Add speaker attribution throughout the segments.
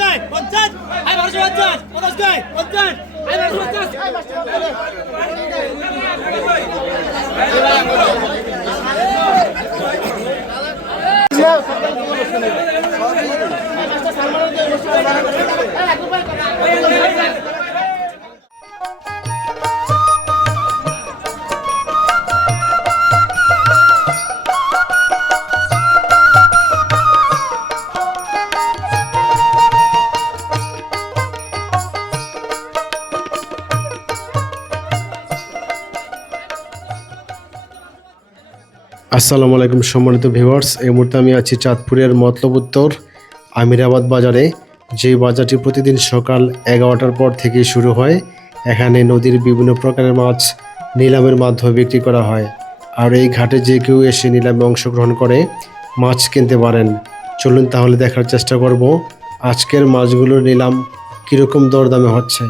Speaker 1: গায় পঞ্চাশ আই বারোশো পঞ্চাশ পঞ্চাশ গায় পঞ্চাশ আই বারোশো পঞ্চাশ
Speaker 2: আসসালামু আলাইকুম সম্মানিত ভিউয়ার্স, এই মুহূর্তে আমি আছি চাঁদপুরের মতলব উত্তর, আমিরাবাদ বাজারে। যে বাজারটি প্রতিদিন সকাল এগারোটার পর থেকে শুরু হয়, এখানে নদীর বিভিন্ন প্রকারের মাছ নিলামের মাধ্যমে বিক্রি করা হয়। আর এই ঘাটে যে কেউ এসে নিলামে অংশগ্রহণ করে, মাছ কিনতে পারেন। চলুন তাহলে দেখার চেষ্টা করব, আজকের মাছগুলোর নিলাম কীরকম দরদামে হচ্ছে।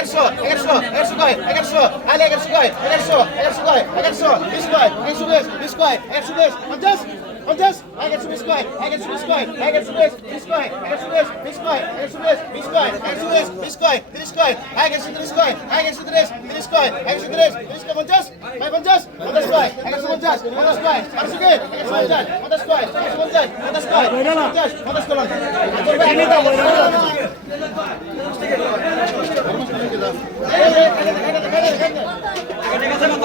Speaker 1: এগারোশো এগারোশো এগারোশো কয় এগারোশো আলে এগারোশো কয় এগারোশো এগারোশো কয় এগারোশো বিশ কয় এগারোশো বিশ বিশ কয় এগারোশো বিশ পঞ্চাশ পঞ্চাশ এগারোশো বিশ কয় এগারোশো বিশ কয় এগারোশো বিশ বিশ কয় এগারোশো বিশ বিশ কয় এগারোশো বিশ বিশ কয় এগারোশো বিশ বিশ কয় তিরিশ কয় এগারোশো তিরিশ কয় এগারোশো তিরিশ তিরিশ কয় এগারোশো তিরিশ তিরিশ কয় পঞ্চাশ ভাই পঞ্চাশ পঞ্চাশ কয় এগারোশো পঞ্চাশ পঞ্চাশ কয় বারোশো কে এগারোশো পঞ্চাশ পঞ্চাশ কয় এগারোশো পঞ্চাশ পঞ্চাশ কয় পঞ্চাশ পঞ্চাশ করুন আলি সাহেব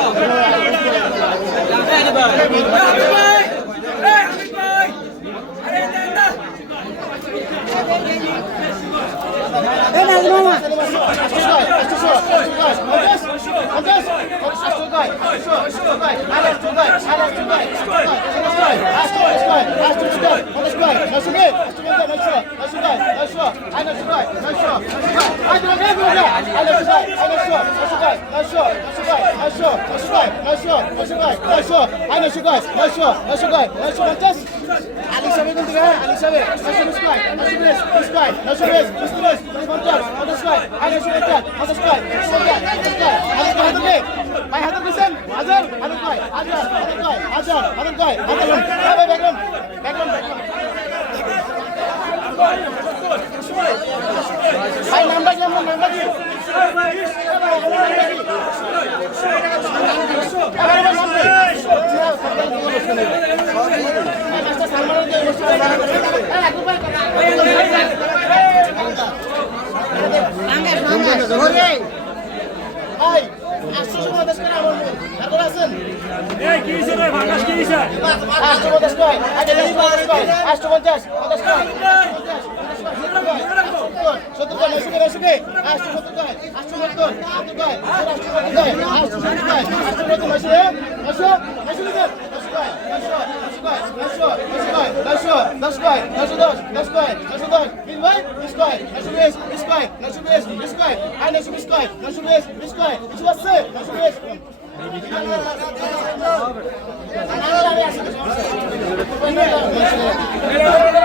Speaker 1: হাজার হাজার হাজার হাজার হাজার হাজার হাজার হাজার হাজার কয় হাজার লোন ভাই ব্যাকগ্রাউন্ড ব্যাকগ্রাউন্ড ভাই নামটা কি আমার নামটা কি ভাই আছেন
Speaker 3: এই কি হিসেবে রে বাংলাদেশ কি
Speaker 1: হিসেবে 850 কয় আচ্ছা 850 কয় 850 50 কয় 70 কয় 70 কয় 70 কয় 870 কয় 870 কয় 70 কয় 870 কয় 870 কয় 870 কয় 870 কয় 870 কয় 10 কয় 910 10 কয় 910 বিল ভাই 20 কয় 920 20 কয় 920 20 কয় আর 920 কয় 920 20 কয় কিছু আছে 920 ¡Vamos! ¡Vamos! ¡Vamos! ¡Vamos! ¡Vamos!